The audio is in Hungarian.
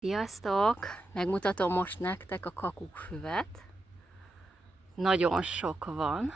Sziasztok! Megmutatom most nektek a kakukfüvet. Nagyon sok van.